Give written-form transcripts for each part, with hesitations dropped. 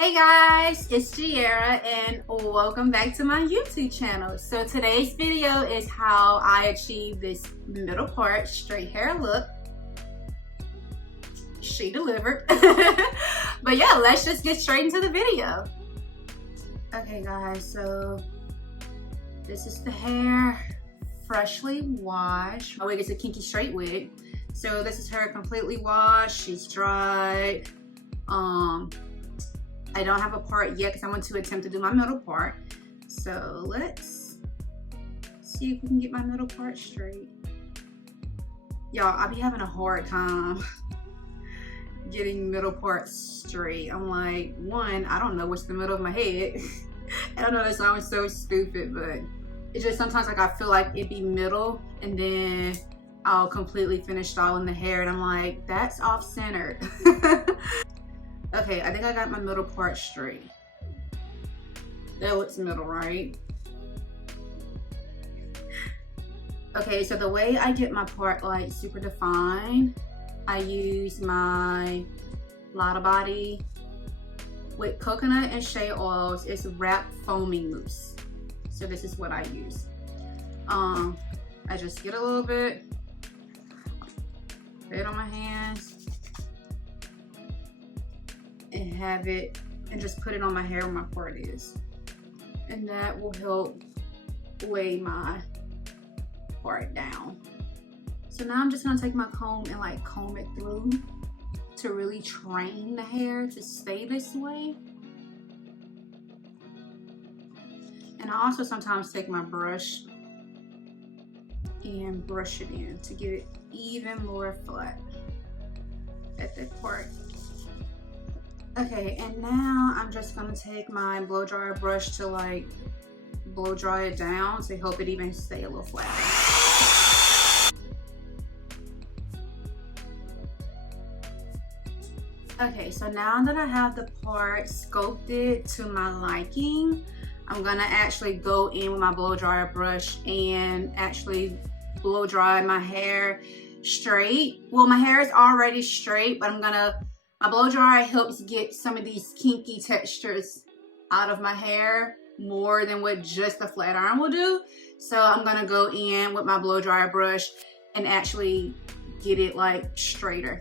Hey guys, it's Giara and welcome back to my YouTube channel. So today's video is how I achieve this middle part straight hair look. She delivered. But yeah, let's just get straight into the video. Okay guys, so this is the hair, freshly washed. My wig is a Kinky straight wig. So this is her completely washed, she's dried. I don't have a part yet because I want to attempt to do my middle part. So let's see if we can get my middle part straight. Y'all, I be having a hard time getting middle parts straight. I'm like, one, I don't know what's the middle of my head. I don't know, that sounds so stupid, but it's just sometimes like I feel like it be middle and then I'll completely finish styling the hair and I'm like, that's off-centered. Okay, I think I got my middle part straight. That looks middle, right? Okay, so the way I get my part like super defined, I use my Lotta Body with coconut and shea oils. It's wrapped foaming mousse. So this is what I use. I just get a little bit, put it on my hands, and have it, and just put it on my hair where my part is. And that will help weigh my part down. So now I'm just gonna take my comb and like comb it through to really train the hair to stay this way. And I also sometimes take my brush and brush it in to get it even more flat at that part. Okay, and now I'm just gonna take my blow dryer brush to like blow dry it down to help it even stay a little flat. Okay, so now that I have the part sculpted to my liking, I'm gonna actually go in with my blow dryer brush and actually blow dry my hair straight. Well, my hair is already straight, but my blow dryer helps get some of these kinky textures out of my hair more than what just a flat iron will do. So I'm gonna go in with my blow dryer brush and actually get it like straighter.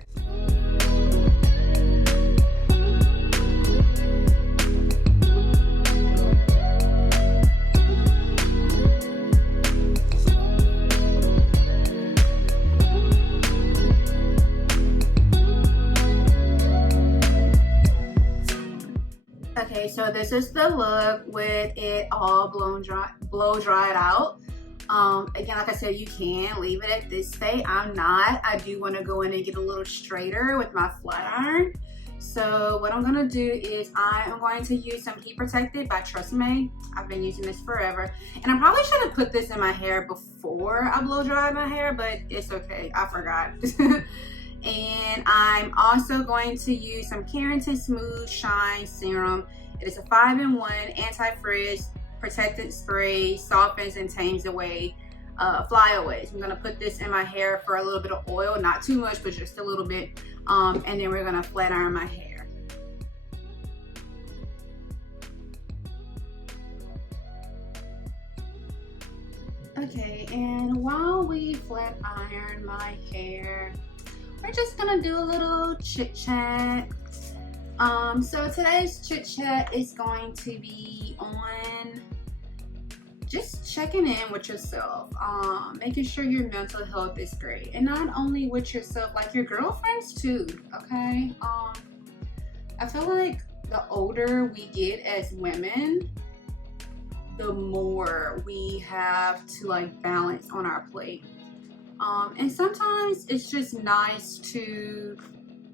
Okay, so this is the look with it all blow dried out. Again, like I said, you can leave it at this state. I'm not. I do want to go in and get a little straighter with my flat iron. So what I'm gonna do is I am going to use some Heat Protected by TrustMe. I've been using this forever, and I probably should have put this in my hair before I blow dried my hair, but it's okay. I forgot. And I'm also going to use some Keratin Smooth Shine Serum. It is a 5-in-1 anti-frizz protectant spray, softens and tames away flyaways. I'm gonna put this in my hair for a little bit of oil, not too much, but just a little bit. And then we're gonna flat iron my hair. Okay, and while we flat iron my hair, we're just gonna do a little chit chat. So today's chit chat is going to be on just checking in with yourself, making sure your mental health is great, and not only with yourself, like your girlfriends too. Okay, I feel like the older we get as women, the more we have to like balance on our plate. And sometimes it's just nice to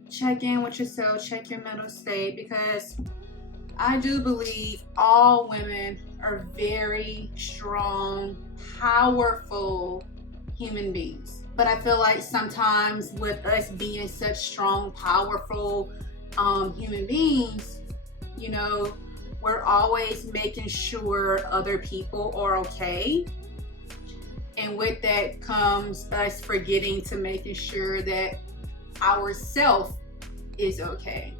check in with yourself, check your mental state, because I do believe all women are very strong, powerful human beings. But I feel like sometimes with us being such strong, powerful human beings, you know, we're always making sure other people are okay. And with that comes us forgetting to making sure that ourself is okay.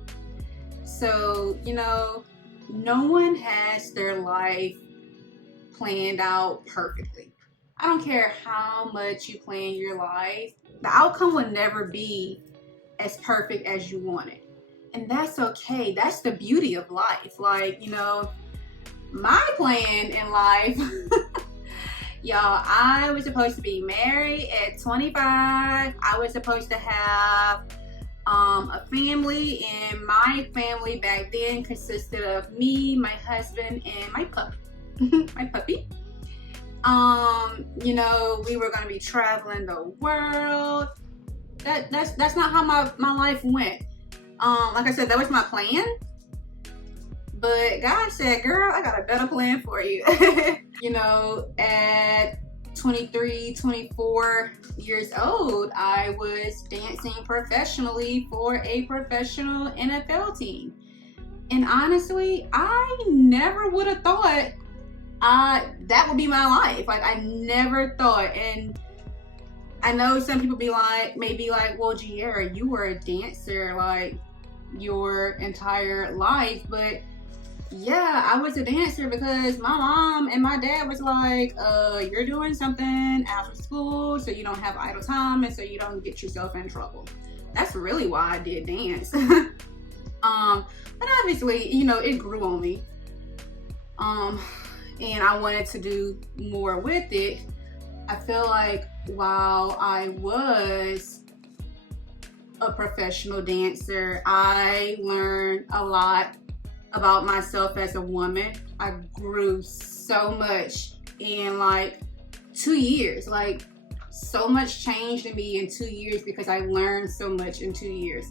So, you know, no one has their life planned out perfectly. I don't care how much you plan your life, the outcome will never be as perfect as you want it. And that's okay. That's the beauty of life. Like, you know, my plan in life, y'all, I was supposed to be married at 25. I was supposed to have a family, and my family back then consisted of me, my husband, and my puppy. My puppy. You know, we were gonna be traveling the world. That's not how my life went. Like I said, that was my plan. But God said, girl, I got a better plan for you. You know, at 23, 24 years old, I was dancing professionally for a professional NFL team. And honestly, I never would have thought that would be my life. Like, I never thought. And I know some people may be like, well, Giara, you were a dancer like your entire life. But yeah, I was a dancer because my mom and my dad was like, you're doing something after school so you don't have idle time and so you don't get yourself in trouble. That's really why I did dance. But obviously, you know, it grew on me. And I wanted to do more with it. I feel like while I was a professional dancer, I learned a lot about myself as a woman. I grew so much in like 2 years. Like, so much changed in me in 2 years because I learned so much in 2 years.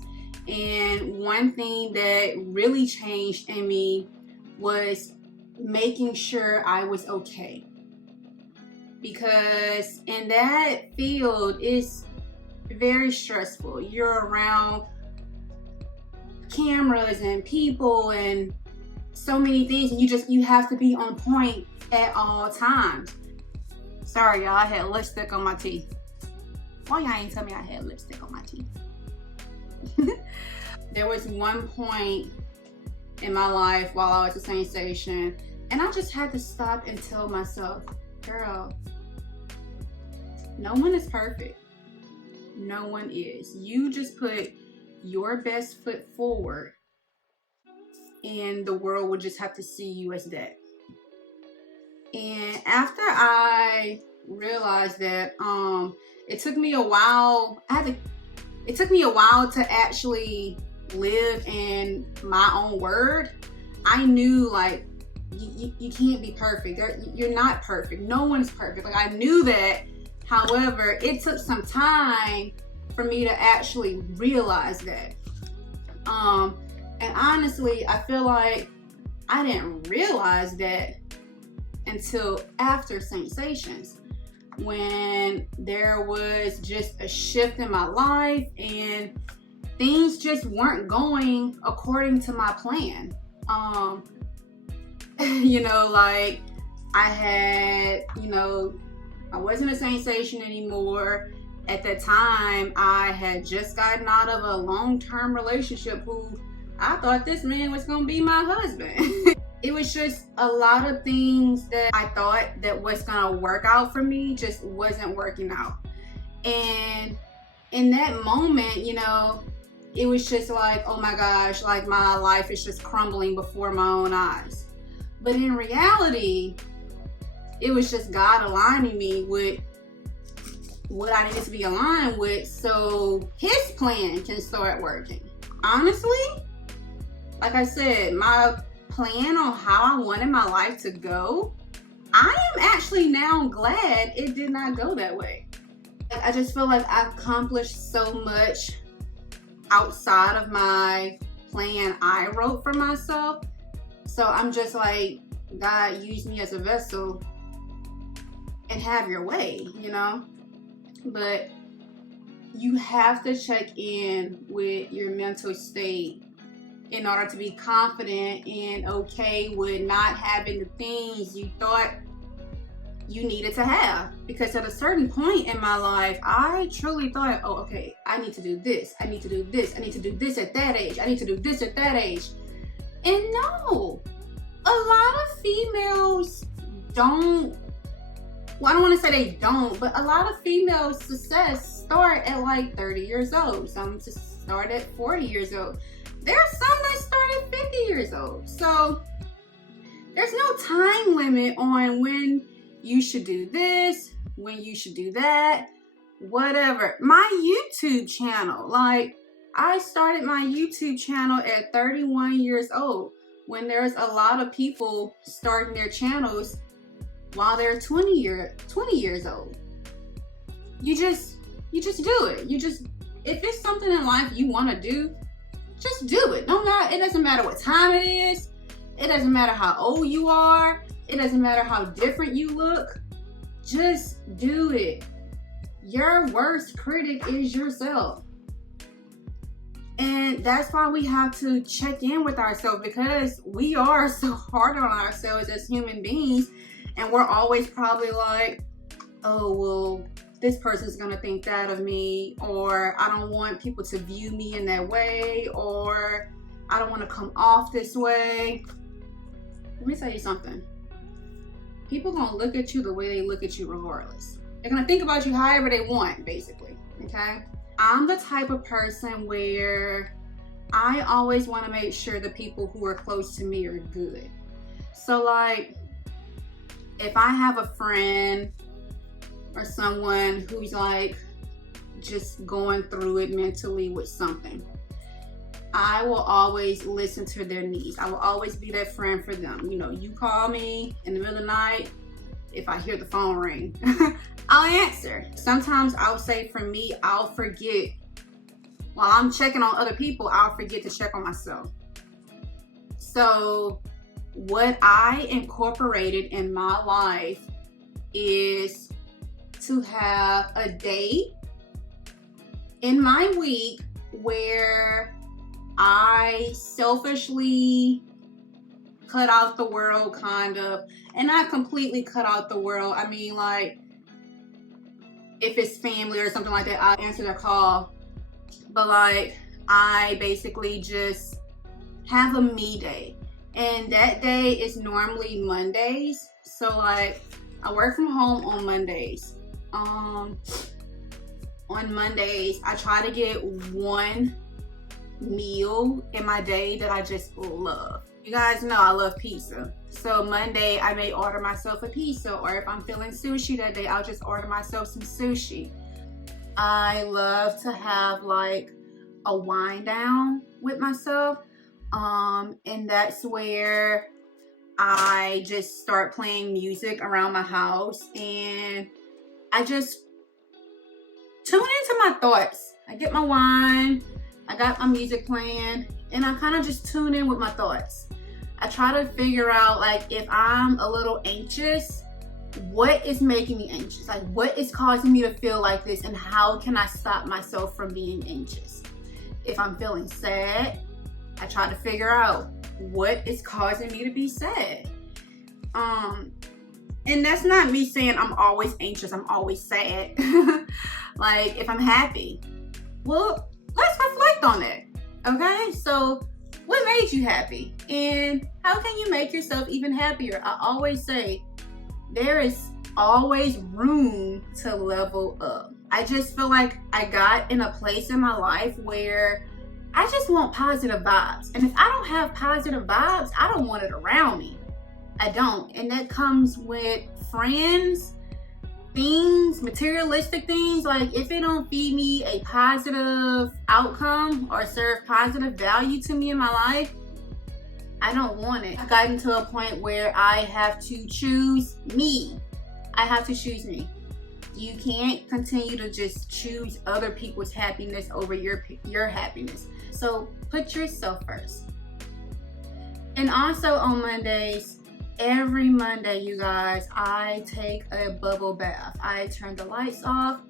And one thing that really changed in me was making sure I was okay. Because in that field, it's very stressful. You're around cameras and people and so many things, and you have to be on point at all times. Sorry, y'all, I had lipstick on my teeth. Why y'all ain't tell me I had lipstick on my teeth? There was one point in my life while I was a sensation, and I just had to stop and tell myself, girl, no one is perfect. No one is. You just put your best foot forward, and the world will just have to see you as that. And after I realized that, it took me a while. It took me a while to actually live in my own word. I knew, like, you can't be perfect. You're not perfect. No one's perfect. Like, I knew that. However, it took some time for me to actually realize that. And honestly, I feel like I didn't realize that until after Sensations, when there was just a shift in my life and things just weren't going according to my plan. You know, like, I had, you know, I wasn't a sensation anymore. At the time, I had just gotten out of a long-term relationship who I thought this man was gonna be my husband. It was just a lot of things that I thought that was gonna work out for me just wasn't working out. And in that moment, you know, it was just like, oh my gosh, like, my life is just crumbling before my own eyes. But in reality, it was just God aligning me with what I needed to be aligned with so his plan can start working. Honestly, like I said, my plan on how I wanted my life to go, I am actually now glad it did not go that way. I just feel like I've accomplished so much outside of my plan I wrote for myself. So I'm just like, God, use me as a vessel and have your way, you know? But you have to check in with your mental state in order to be confident and okay with not having the things you thought you needed to have. Because at a certain point in my life, I truly thought, oh, okay, I need to do this. I need to do this. I need to do this at that age. I need to do this at that age. And no, a lot of females don't, well, I don't want to say they don't, but a lot of females' success start at like 30 years old. Some just start at 40 years old. There are some that start at 50 years old. So there's no time limit on when you should do this, when you should do that, whatever. My YouTube channel, like, I started my YouTube channel at 31 years old, when there's a lot of people starting their channels while they're 20 years old. You just do it. If it's something in life you want to do, just do it. It doesn't matter what time it is. It doesn't matter how old you are. It doesn't matter how different you look. Just do it. Your worst critic is yourself. And that's why we have to check in with ourselves, because we are so hard on ourselves as human beings. And we're always probably like, oh, well, this person's gonna think that of me, or I don't want people to view me in that way, or I don't want to come off this way. Let me tell you something. People gonna look at you the way they look at you regardless. They're gonna think about you however they want, basically, okay? I'm the type of person where I always want to make sure the people who are close to me are good. So like, if I have a friend or someone who's like just going through it mentally with something, I will always listen to their needs. I will always be that friend for them. You know, you call me in the middle of the night, if I hear the phone ring, I'll answer. Sometimes I'll say, for me, I'll forget. While I'm checking on other people, I'll forget to check on myself. So what I incorporated in my life is to have a day in my week where I selfishly cut out the world, kind of, and not completely cut out the world. I mean, like, if it's family or something like that, I'll answer their call. But like, I basically just have a me day. And that day is normally Mondays. So like, I work from home on Mondays. On Mondays, I try to get one meal in my day that I just love. You guys know I love pizza. So Monday, I may order myself a pizza, or if I'm feeling sushi that day, I'll just order myself some sushi. I love to have like a wind down with myself. And that's where I just start playing music around my house, and I just tune into my thoughts. I get my wine, I got my music playing, and I kind of just tune in with my thoughts. I try to figure out, like, if I'm a little anxious, what is making me anxious? Like, what is causing me to feel like this, and how can I stop myself from being anxious? If I'm feeling sad, I try to figure out what is causing me to be sad. And that's not me saying I'm always anxious, I'm always sad. Like, if I'm happy, well, let's reflect on it. Okay, so what made you happy, and how can you make yourself even happier? I always say there is always room to level up. I just feel like I got in a place in my life where I just want positive vibes. And if I don't have positive vibes, I don't want it around me. I don't. And that comes with friends, things, materialistic things. Like, if it don't feed me a positive outcome or serve positive value to me in my life, I don't want it. I've gotten to a point where I have to choose me. I have to choose me. You can't continue to just choose other people's happiness over your happiness. So put yourself first. And also on Mondays, every Monday, you guys, I take a bubble bath. I turn the lights off.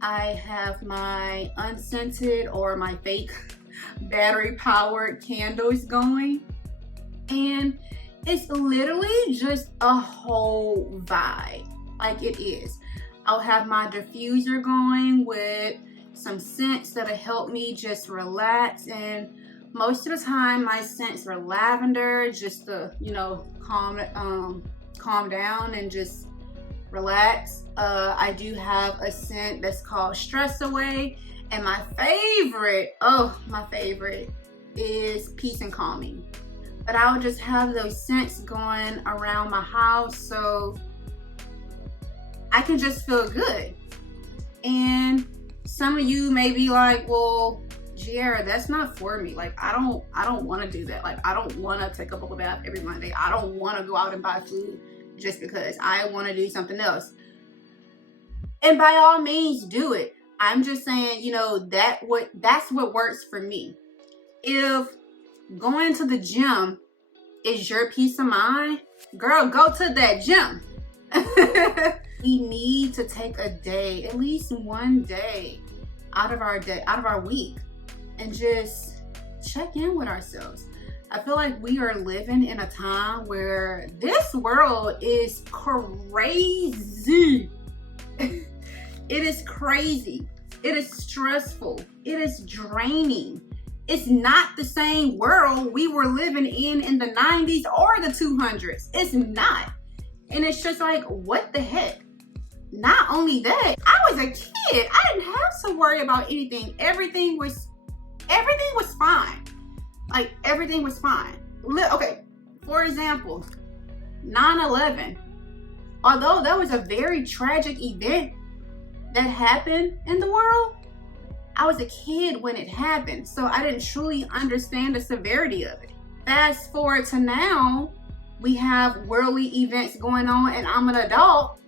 I have my unscented or my fake battery powered candles going. And it's literally just a whole vibe. Like, it is. I'll have my diffuser going with some scents that'll help me just relax. And Most of the time my scents are lavender, just to, you know, calm down and just relax. I do have a scent that's called Stress Away, and my favorite, my favorite is Peace and Calming. But I'll just have those scents going around my house so I can just feel good. And some of you may be like, well, Giara, that's not for me. Like, I don't want to do that. Like, I don't want to take a bubble bath every Monday. I don't want to go out and buy food just because I want to do something else. And by all means, do it. I'm just saying, you know, that's what works for me. If going to the gym is your peace of mind, girl, go to that gym. We need to take a day, at least one day out of our week, and just check in with ourselves. I feel like we are living in a time where this world is crazy. It is crazy. It is stressful. It is draining. It's not the same world we were living in the 90s or the 200s. It's not. And it's just like, what the heck? Not only that, I was a kid. I didn't have to worry about anything. Everything was fine. Like, everything was fine. Okay, for example, 9/11. Although that was a very tragic event that happened in the world, I was a kid when it happened, so I didn't truly understand the severity of it. Fast forward to now, we have worldly events going on, and I'm an adult,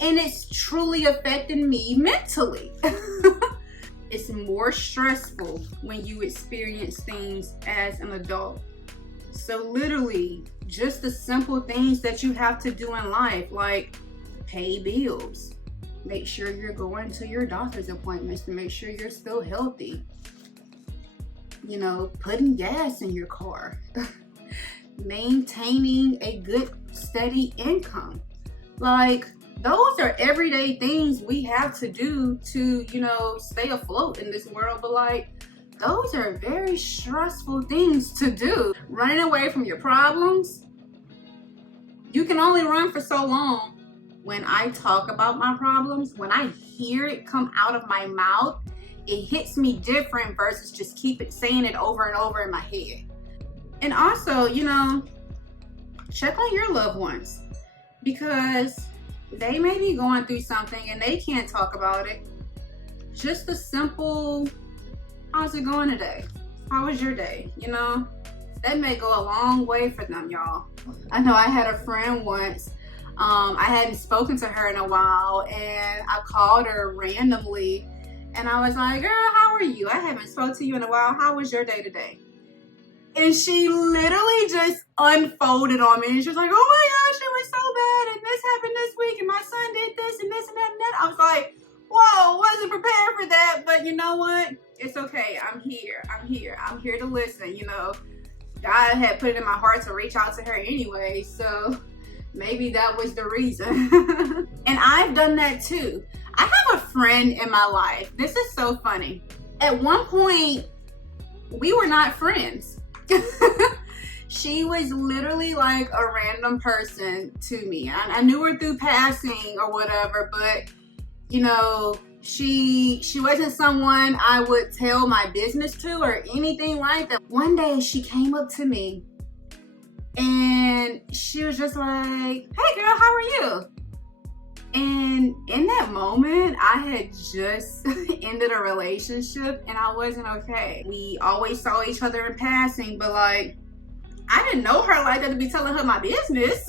and it's truly affecting me mentally. It's more stressful when you experience things as an adult. So literally, just the simple things that you have to do in life, like pay bills, make sure you're going to your doctor's appointments to make sure you're still healthy, you know, putting gas in your car, maintaining a good steady income. Like, those are everyday things we have to do to, you know, stay afloat in this world. But like, those are very stressful things to do. Running away from your problems, you can only run for so long. When I talk about my problems, when I hear it come out of my mouth, it hits me different versus just saying it over and over in my head. And also, you know, check on your loved ones, because they may be going through something and they can't talk about it. Just a simple, how's it going today? How was your day? You know, that may go a long way for them, y'all. I know I had a friend once. I hadn't spoken to her in a while, and I called her randomly, and I was like, girl, how are you? I haven't spoken to you in a while. How was your day today? And she literally just unfolded on me, and she was like, oh my gosh, it was so bad, and this happened this week, and my son did this and this and that and that. I was like, whoa, wasn't prepared for that, but you know what? It's okay. I'm here to listen. You know, God had put it in my heart to reach out to her anyway, so maybe that was the reason. And I've done that too. I have a friend in my life. This is so funny. At one point, we were not friends. She was literally like a random person to me. I knew her through passing or whatever, but you know, she wasn't someone I would tell my business to or anything like that. One day she came up to me and she was just like, hey girl, how are you? And in that moment, I had just ended a relationship and I wasn't okay. We always saw each other in passing, but like, I didn't know her like that to be telling her my business.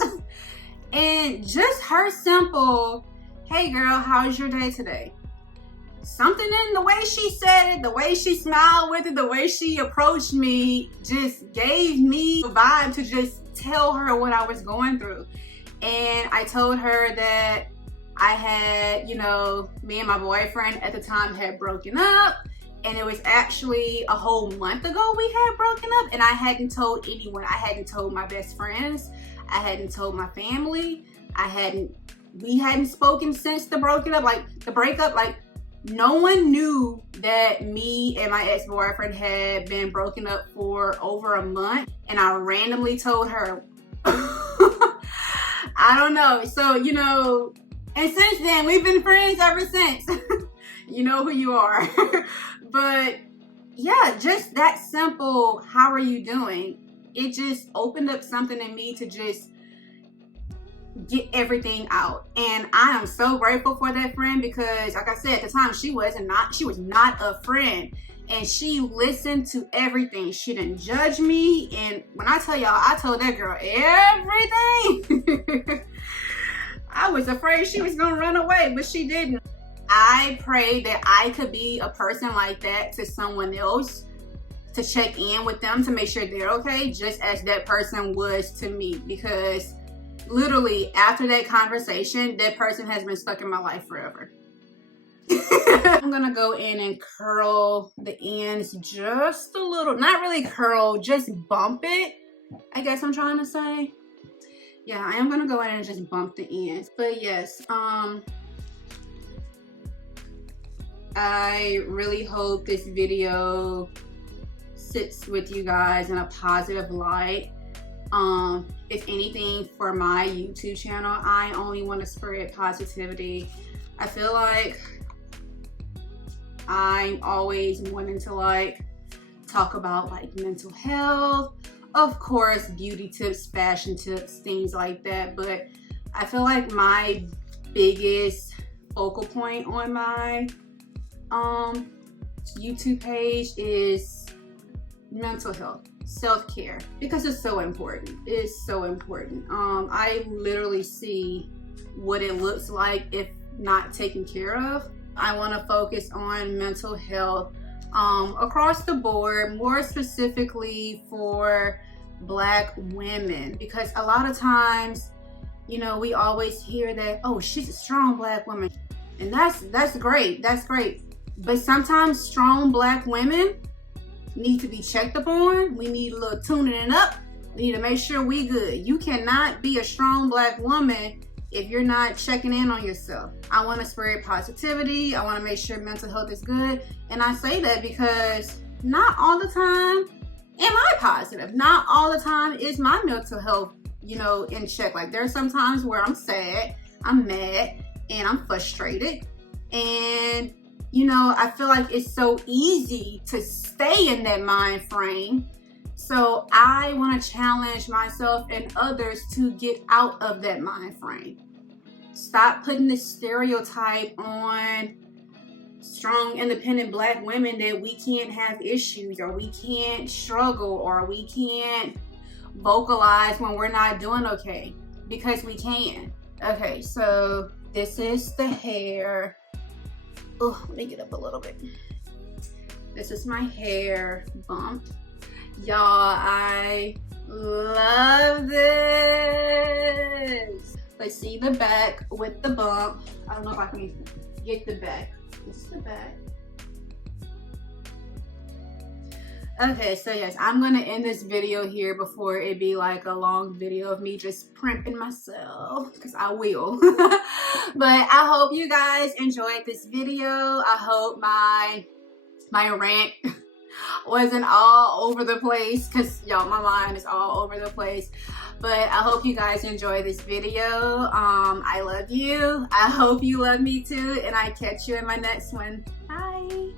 And just her simple, hey girl, how's your day today? Something in the way she said it, the way she smiled with it, the way she approached me just gave me a vibe to just tell her what I was going through. And I told her that I had, you know, me and my boyfriend at the time had broken up, and it was actually a whole month ago we had broken up, and I hadn't told anyone. I hadn't told my best friends. I hadn't told my family. We hadn't spoken since the breakup. Like, No one knew that me and my ex-boyfriend had been broken up for over a month, and I randomly told her. I don't know. So, you know, and since then, we've been friends ever since. You know who you are. But yeah, just that simple, how are you doing? It just opened up something in me to just get everything out. And I am so grateful for that friend, because like I said, at the time she was not a friend, and she listened to everything. She didn't judge me. And when I tell y'all, I told that girl everything. I was afraid she was gonna run away, but she didn't. I pray that I could be a person like that to someone else, to check in with them to make sure they're okay, just as that person was to me. Because literally after that conversation, that person has been stuck in my life forever. I'm gonna go in and curl the ends just a little, not really curl, just bump it, I guess I'm trying to say. Yeah, I am gonna go in and just bump the ends. But yes, I really hope this video sits with you guys in a positive light. If anything, for my YouTube channel, I only want to spread positivity. I feel like I'm always wanting to like talk about like mental health, of course, beauty tips, fashion tips, things like that. But I feel like my biggest focal point on my YouTube page is mental health, self-care, because it's so important. It's so important. I literally see what it looks like if not taken care of. I want to focus on mental health across the board, more specifically for Black women, because a lot of times, you know, we always hear that, oh, she's a strong Black woman, and that's great, but sometimes strong Black women need to be checked upon. We need a little tuning up. We need to make sure we good. You cannot be a strong Black woman if you're not checking in on yourself. I want to spread positivity. I want to make sure mental health is good. And I say that because not all the time am I positive. Not all the time is my mental health, you know, in check. Like there's some times where I'm sad, I'm mad, and I'm frustrated. And, you know, I feel like it's so easy to stay in that mind frame. So I want to challenge myself and others to get out of that mind frame. Stop putting this stereotype on strong, independent Black women that we can't have issues, or we can't struggle, or we can't vocalize when we're not doing okay, because we can. Okay, so this is the hair. Oh, let me get up a little bit. This is my hair bump. Y'all, I love this. Let's see the back with the bump. I don't know if I can get the back. This is the back. Okay, so yes, I'm gonna end this video here before it be like a long video of me just primping myself, because I will. But I hope you guys enjoyed this video. I hope my rant wasn't all over the place, because y'all, my mind is all over the place. But I hope you guys enjoy this video. I love you. I hope you love me too, and I catch you in my next one. Bye.